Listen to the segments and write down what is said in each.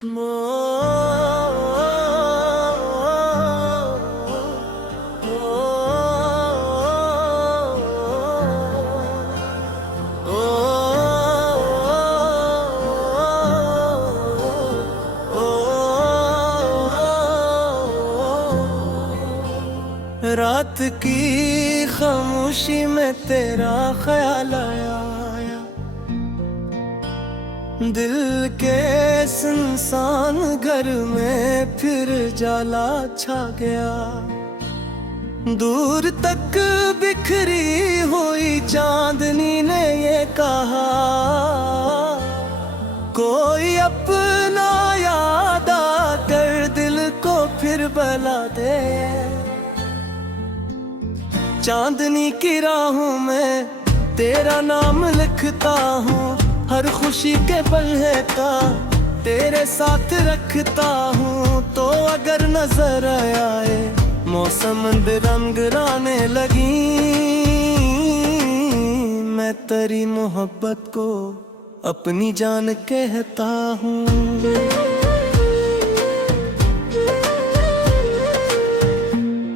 रात की खामोशी में तेरा ख्याल आया, दिल के सुनसान घर में फिर जाला छा गया। दूर तक बिखरी हुई चांदनी ने ये कहा, कोई अपना याद आकर दिल को फिर बला दे। चांदनी की राहों में तेरा नाम लिखता हूँ, हर खुशी के पल का तेरे साथ रखता हूँ। तो अगर नजर आए मौसम रंग राने लगी, मैं तेरी मोहब्बत को अपनी जान कहता हूँ।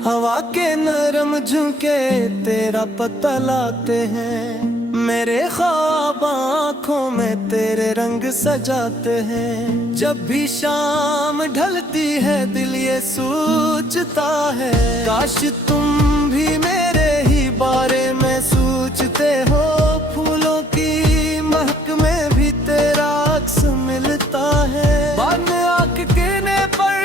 हवा के नरम झुके तेरा पता लाते हैं, मेरे ख्वाब आँखों में तेरे रंग सजाते हैं। जब भी शाम ढलती है दिल ये सोचता है, काश तुम भी मेरे ही बारे में सोचते हो। फूलों की महक में भी तेरा अक्स मिलता है, बाद में आँख गिरने पर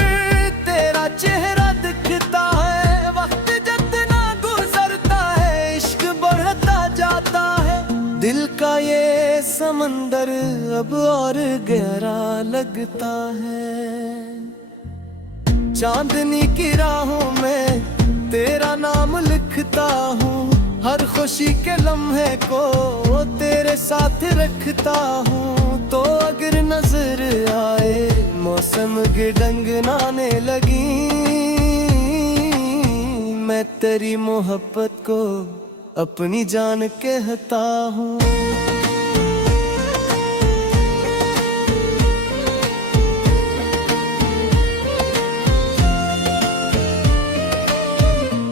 तेरा चेहरा दिखता है। वक्त जितना गुजरता है इश्क बढ़ता जाता है, दिल का ये समंदर अब और गहरा लगता है। चांदनी की राहों में तेरा नाम लिखता हूँ, हर खुशी के लम्हे को तेरे साथ रखता हूँ। तो अगर नजर आए मौसम गिड़ंगनाने लगी, मैं तेरी मोहब्बत को अपनी जान कहता हूँ।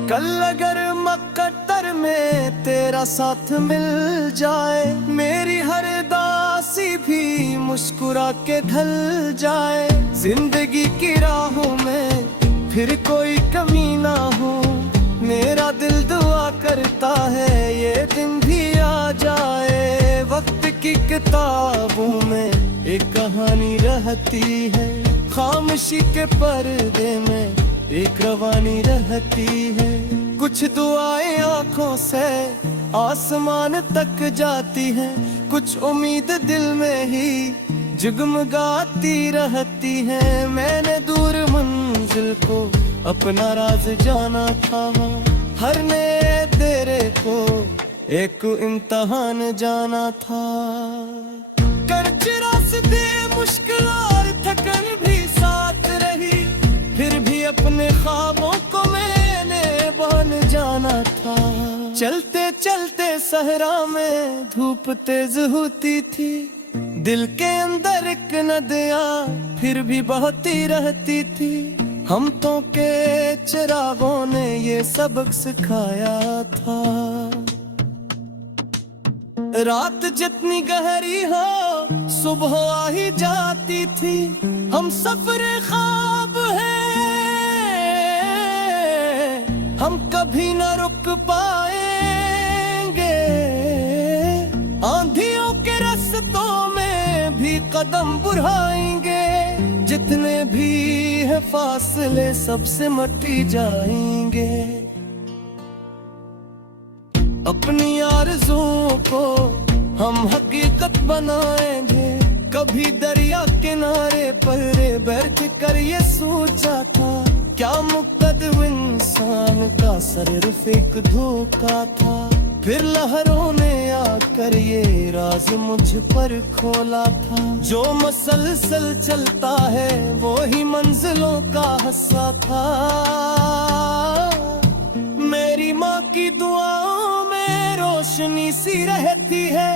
कल अगर मकद्दर में तेरा साथ मिल जाए, मेरी हर दासी भी मुस्कुरा के ढल जाए। जिंदगी की राहों में फिर कोई कमी ना हो, मेरा दिल दुआ करता है ये दिन भी आ जाए। वक्त की किताबों में एक कहानी रहती है, खामोशी के पर्दे में एक रवानी रहती है। कुछ दुआएं आंखों से आसमान तक जाती हैं, कुछ उम्मीद दिल में ही जगमगाती रहती है। मैंने दूर मंजिल को अपना राज जाना था, हर नए तेरे को एक इम्तिहान जाना था। कर्ज रास्ते मुश्किल और थकन भी साथ रही, फिर भी अपने ख्वाबों को मैंने बन जाना था। चलते चलते सहरा में धूप तेज होती थी, दिल के अंदर एक नदियाँ फिर भी बहती रहती थी। हम तो के चिरागों ने ये सबक सिखाया था, रात जितनी गहरी हो सुबह आ ही जाती थी। हम सफर ख्वाब हैं, हम कभी न रुक पाएंगे। आंधियों के रास्तों में भी कदम बढ़ाएंगे, जितने भी है फासले सबसे मिट जाएंगे। अपनी आरज़ुओं को हम हकीकत बनाएंगे। कभी दरिया किनारे पर बैठ कर ये सोचा था, क्या मुक़द्दर इंसान का सिर्फ एक धोखा था। फिर लहरों ने आकर ये राज मुझ पर खोला था, जो मसलसल चलता है वो ही मंजिलों का हिस्सा था। मेरी माँ की दुआओं में रोशनी सी रहती है,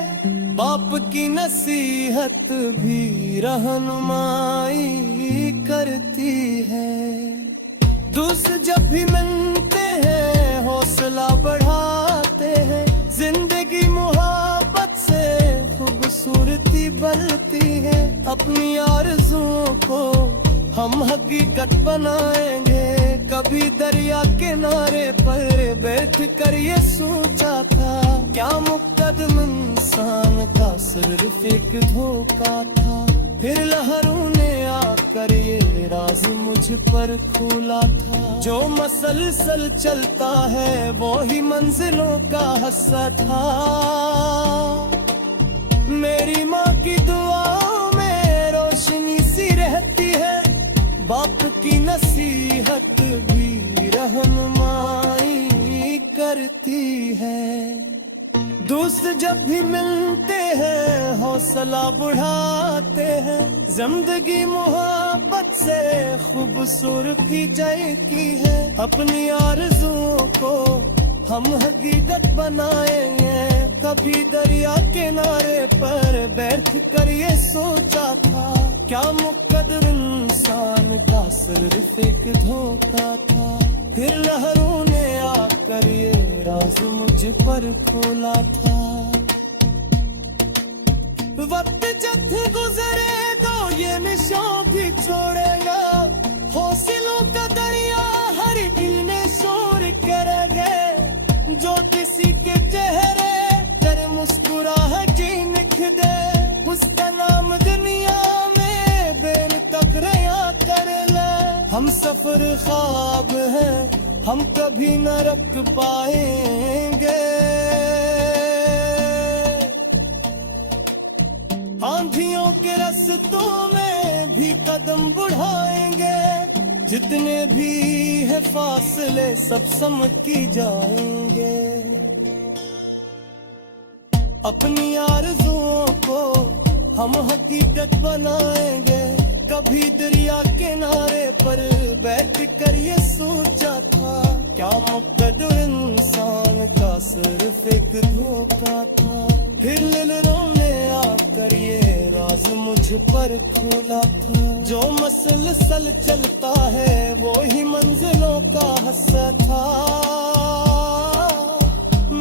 बाप की नसीहत भी रहनुमाई करती है। दोस्त जब भी मिलते हैं हौसला बढ़ाते हैं, जिंदगी मुहब्बत से खूबसूरती बढ़ती है। अपनी आरज़ुओं को हम हकीकत बनाएंगे। कभी दरिया किनारे पर बैठ कर ये सोचा था, क्या मुक़द्दम इंसान का सिर्फ एक धोखा था। फिर लहरों ने आकर ये राज मुझ पर खोला था। जो मसलसल चलता है वो ही मंजिलों का हिस्सा था। मेरी माँ की दुआओं में रोशनी सी रहती है, बाप की नसीहत भी रहनुमाई करती है। दोस्त जब भी मिलते हैं हौसला बढ़ाते हैं, जिंदगी मुहब्बत से खूबसूरती जाती है। अपनी आरज़ुओं को हम हकीकत बनाएंगे। कभी दरिया किनारे पर बैठ कर ये सोचा था, क्या मुक़द्दर इंसान का सिर्फ एक धोखा था। फिर लहरों ने आकर ये राज मुझ पर खोला था। वक्त जब गुजरे तो ये निशान भी छोड़ेगा, हौसलों का दरिया हर दिल में शोर करेगा। जो किसी के चेहरे पर मुस्कुराहट लिख दे, उसका नाम दुनिया में बेर तक रया कर ले। हम सफर ख्वाब है हम कभी न रख पाएंगे। आंधियों के रास्तों में भी कदम बढ़ाएंगे। जितने भी है फासले सब समझ की जाएंगे। अपनी आरज़ुओं को हम हकीकत बनाएंगे। कभी दरिया किनारे पर बैठ कर ये सोचा था, क्या मुक़द्दर इंसान का सिर्फ एक धोखा था। फिर लहरों ने आकर ये राज मुझ पर खोला था। जो मसलसल चलता है वो ही मंजिलों का हिस्सा था।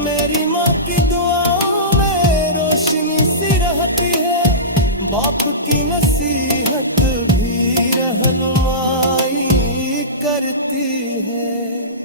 मेरी माँ की दुआओं में रोशनी सी रहती है, बाप की नसीहत भी रहनुमाई करती है।